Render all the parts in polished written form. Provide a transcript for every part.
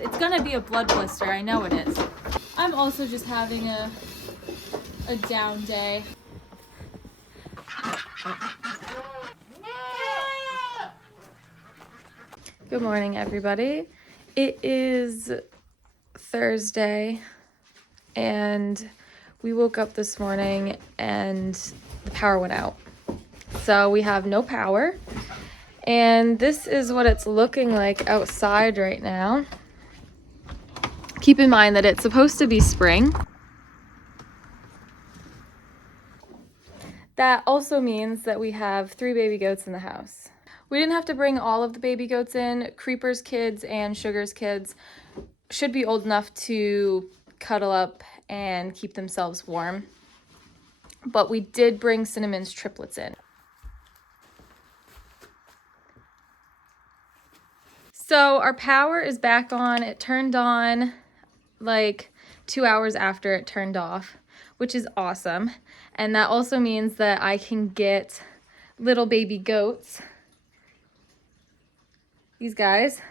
It's gonna be a blood blister, I know it is. I'm also just having a down day. Good morning, everybody. It is Thursday, and we woke up this morning and the power went out. So we have no power, and this is what it's looking like outside right now. Keep in mind that it's supposed to be spring. That also means that we have 3 baby goats in the house. We didn't have to bring all of the baby goats in. Creeper's kids and Sugar's kids should be old enough to cuddle up and keep themselves warm. But we did bring Cinnamon's triplets in. So our power is back on. It turned on like 2 hours after it turned off, which is awesome. And that also means that I can get little baby goats, these guys,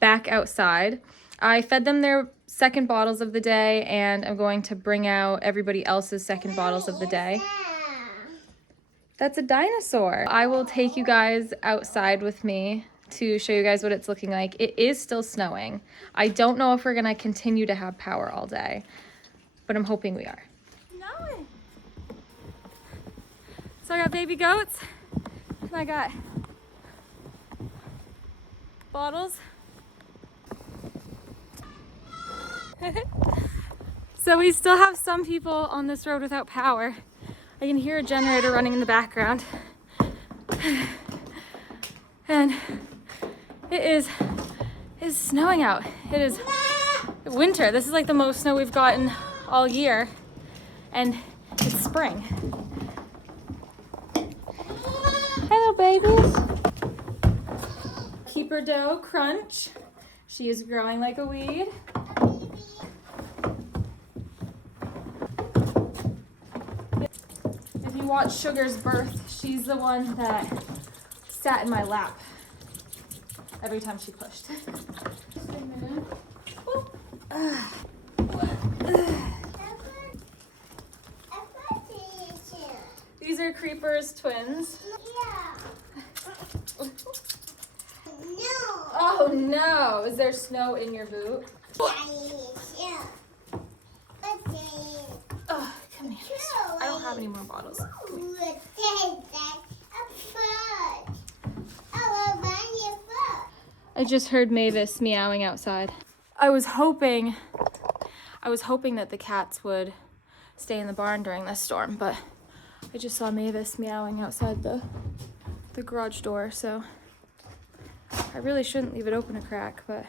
back outside. I fed them their second bottles of the day, and I'm going to bring out everybody else's second bottles of the day. That's a dinosaur. I will take you guys outside with me to show you guys what it's looking like. It is still snowing. I don't know if we're gonna continue to have power all day, but I'm hoping we are. Snowing. So I got baby goats, and I got bottles. So we still have some people on this road without power. I can hear a generator running in the background. And it's snowing out. It is winter. This is like the most snow we've gotten all year. And it's spring. Hello, babies. Keeper doe Crunch. She is growing like a weed. If you watch Sugar's birth, she's the one that sat in my lap every time she pushed. These are Creeper's twins. Oh no! Is there snow in your boot? Oh, come here. I don't have any more bottles. I just heard Mavis meowing outside. I was hoping that the cats would stay in the barn during this storm, but I just saw Mavis meowing outside the garage door, so I really shouldn't leave it open a crack, but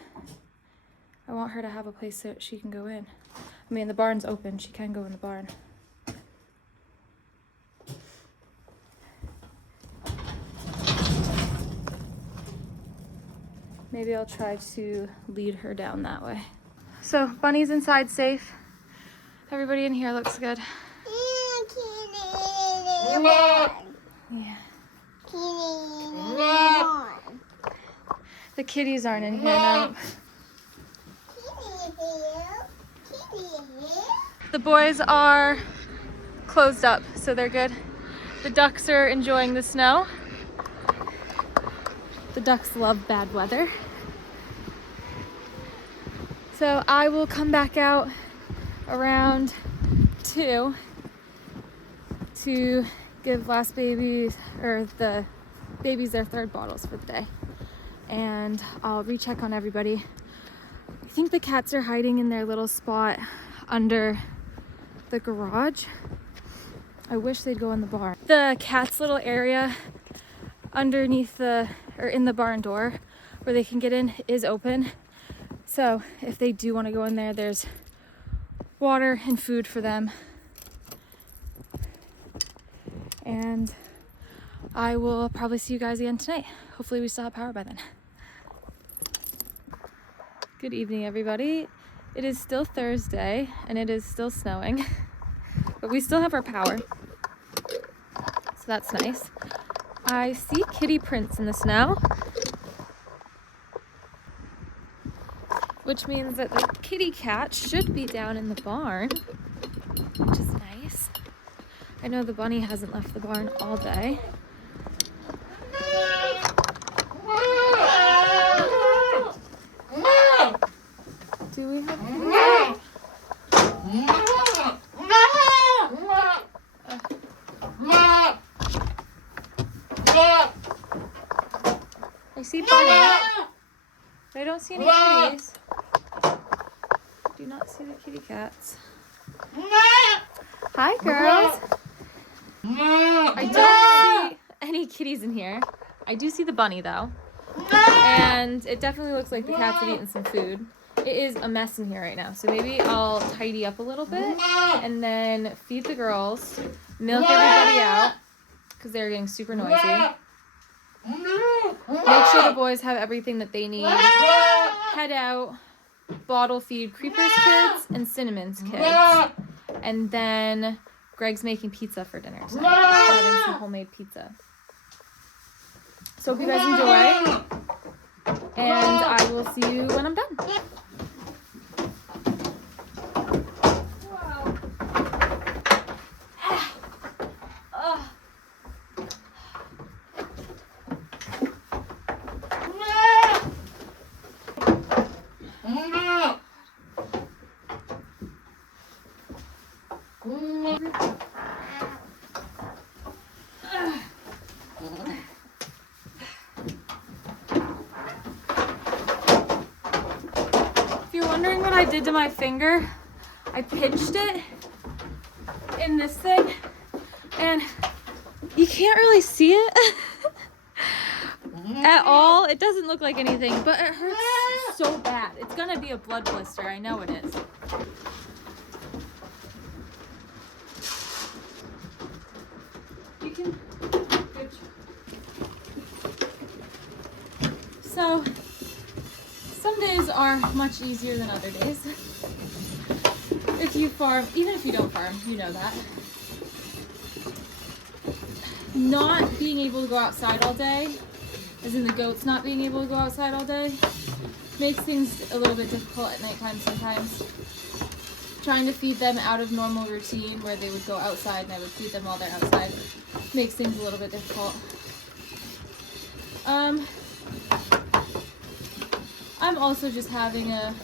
I want her to have a place that she can go in. I mean, the barn's open, she can go in the barn. Maybe I'll try to lead her down that way. So, Bunny's inside safe. Everybody in here looks good. Yeah. The kitties aren't in here now. The boys are closed up, so they're good. The ducks are enjoying the snow. The ducks love bad weather. So I will come back out around 2 to give the babies their third bottles for the day. And I'll recheck on everybody. I think the cats are hiding in their little spot under the garage. I wish they'd go in the barn. The cat's little area underneath in the barn door where they can get in is open. So if they do want to go in there, there's water and food for them. And I will probably see you guys again tonight. Hopefully we still have power by then. Good evening, everybody. It is still Thursday and it is still snowing, but we still have our power. So that's nice. I see kitty prints in the snow. which means that the kitty cat should be down in the barn, which is nice. I know the bunny hasn't left the barn all day. Do we have kitty? I see bunny, but I don't see any kitties. Do not see the kitty cats. Hi, girls. I don't see any kitties in here. I do see the bunny, though. And it definitely looks like the cats have eaten some food. It is a mess in here right now, so maybe I'll tidy up a little bit and then feed the girls, milk everybody out, because they're getting super noisy. Make sure the boys have everything that they need. Head out, bottle feed Creeper's kids and Cinnamon's kids. And then Greg's making pizza for dinner tonight. We're having some homemade pizza. So hope you guys enjoy. And I will see you when I'm done. If you're wondering what I did to my finger, I pinched it in this thing and you can't really see it at all. It doesn't look like anything, but it hurts so bad. It's gonna be a blood blister, I know it is. You can, good. So, some days are much easier than other days. If you farm, even if you don't farm, you know that. Not being able to go outside all day, as in the goats not being able to go outside all day, makes things a little bit difficult at nighttime sometimes. Trying to feed them out of normal routine where they would go outside and I would feed them while they're outside makes things a little bit difficult. I'm also just having a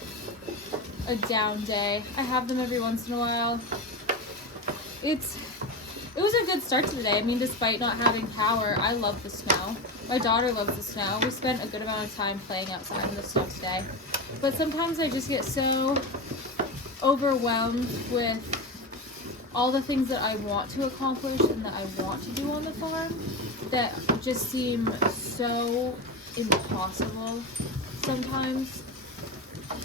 down day. I have them every once in a while. It was a good start to the day. I mean, despite not having power, I love the snow. My daughter loves the snow. We spent a good amount of time playing outside in the snow today. But sometimes I just get so overwhelmed with all the things that I want to accomplish and that I want to do on the farm that just seem so impossible sometimes,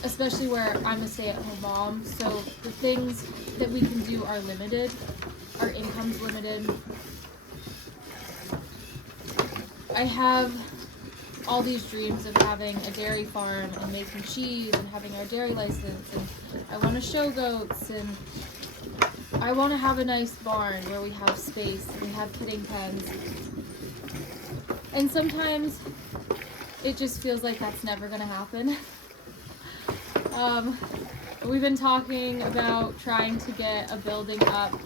especially where I'm a stay-at-home mom. So the things that we can do are limited. Our income's limited. I have all these dreams of having a dairy farm and making cheese and having our dairy license, and I want to show goats, and I want to have a nice barn where we have space and we have kidding pens. And sometimes it just feels like that's never going to happen. We've been talking about trying to get a building up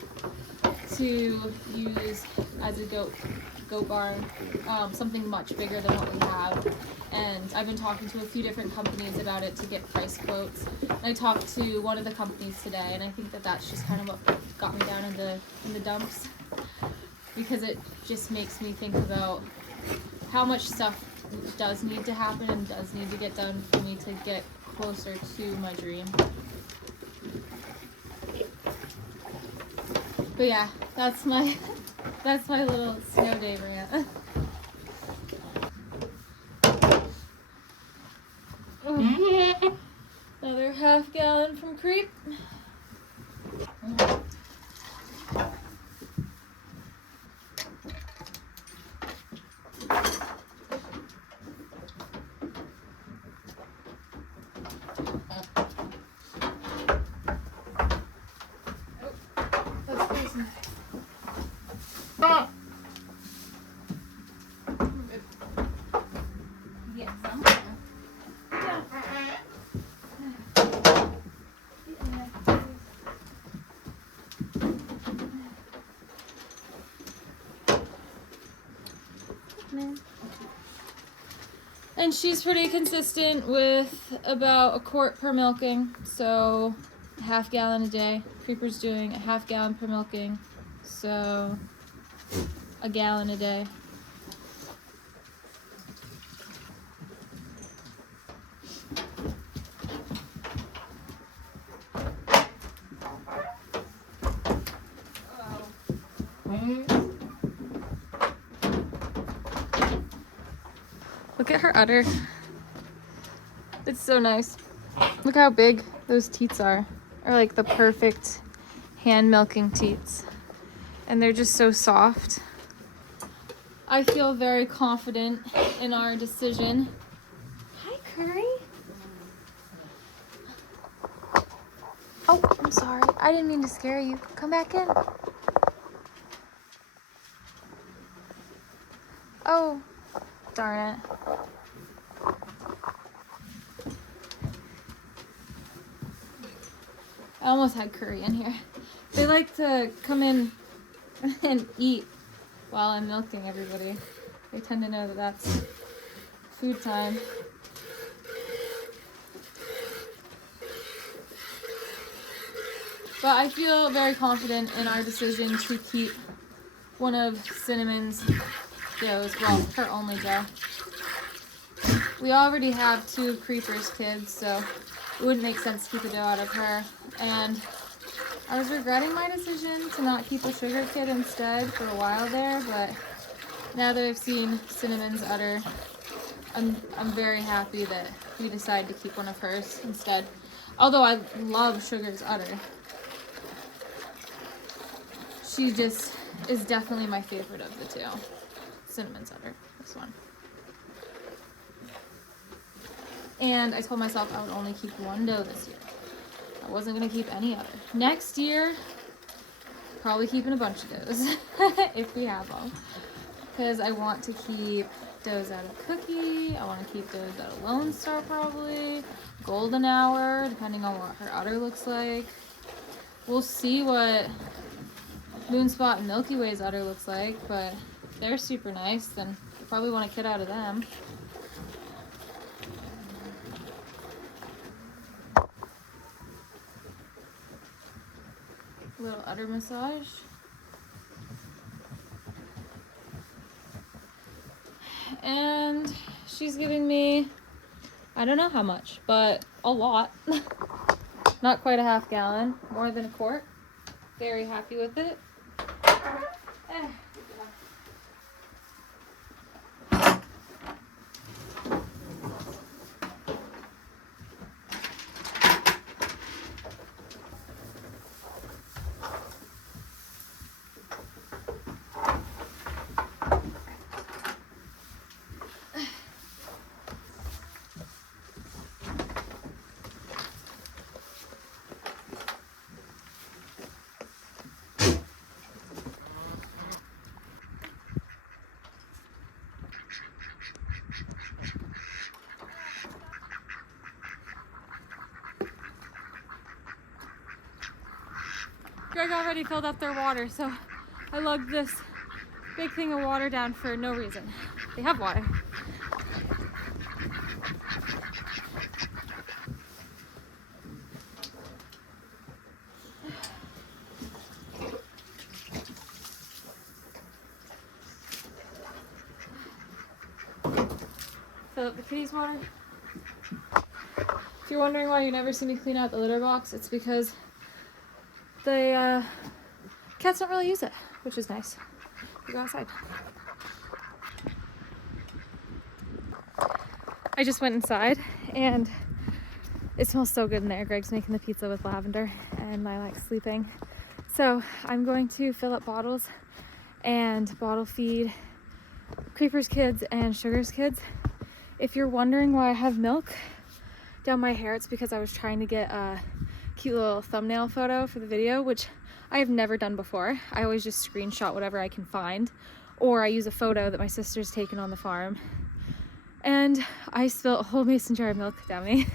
to use as a goat barn, something much bigger than what we have. And I've been talking to a few different companies about it to get price quotes. And I talked to one of the companies today, and I think that that's just kind of what got me down in the dumps, because it just makes me think about how much stuff does need to happen and does need to get done for me to get closer to my dream. But yeah, that's my little snow day rant. Another half gallon from Creep. And she's pretty consistent with about a quart per milking, so a half gallon a day. Creeper's doing a half gallon per milking, so a gallon a day. Look at her udder. It's so nice. Look how big those teats are. Are like the perfect hand milking teats. And they're just so soft. I feel very confident in our decision. Hi, Curry. Oh, I'm sorry. I didn't mean to scare you. Come back in. Oh, darn it. I almost had Curry in here. They like to come in and eat while I'm milking everybody. They tend to know that that's food time. But I feel very confident in our decision to keep one of Cinnamon's does, well, her only doe. We already have 2 Creeper's kids, so it wouldn't make sense to keep a doe out of her. And I was regretting my decision to not keep a sugar kid instead for a while there, but now that I've seen Cinnamon's udder, I'm very happy that we decided to keep one of hers instead. Although I love Sugar's udder. She just is definitely my favorite of the 2. Cinnamon's udder, this one. And I told myself I would only keep 1 doe this year. I wasn't going to keep any other. Next year, probably keeping a bunch of does, if we have them. Because I want to keep does out of Cookie, I want to keep does out of Lone Star probably, Golden Hour, depending on what her udder looks like. We'll see what Moonspot and Milky Way's udder looks like, but if they're super nice, then I probably want a kid out of them. A little udder massage. And she's giving me, I don't know how much, but a lot. Not quite a half gallon, more than a quart. Very happy with it. Greg already filled up their water, so I lugged this big thing of water down for no reason. They have water. Fill up the kitty's water. If you're wondering why you never see me clean out the litter box, it's because the cats don't really use it, which is nice. We go outside. I just went inside and it smells so good in there. Greg's making the pizza with lavender and Lilac's sleeping. So I'm going to fill up bottles and bottle feed Creeper's kids and Sugar's kids. If you're wondering why I have milk down my hair, it's because I was trying to get a cute little thumbnail photo for the video, which I have never done before. I always just screenshot whatever I can find, or I use a photo that my sister's taken on the farm. And I spilled a whole mason jar of milk down me.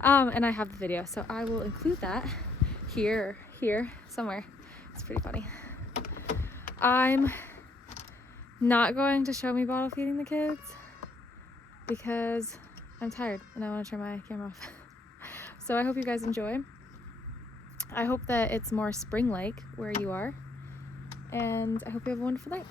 And I have the video, so I will include that here somewhere. It's pretty funny. I'm not going to show me bottle feeding the kids because I'm tired and I want to turn my camera off. So I hope you guys enjoy. I hope that it's more spring-like where you are, and I hope you have a wonderful night.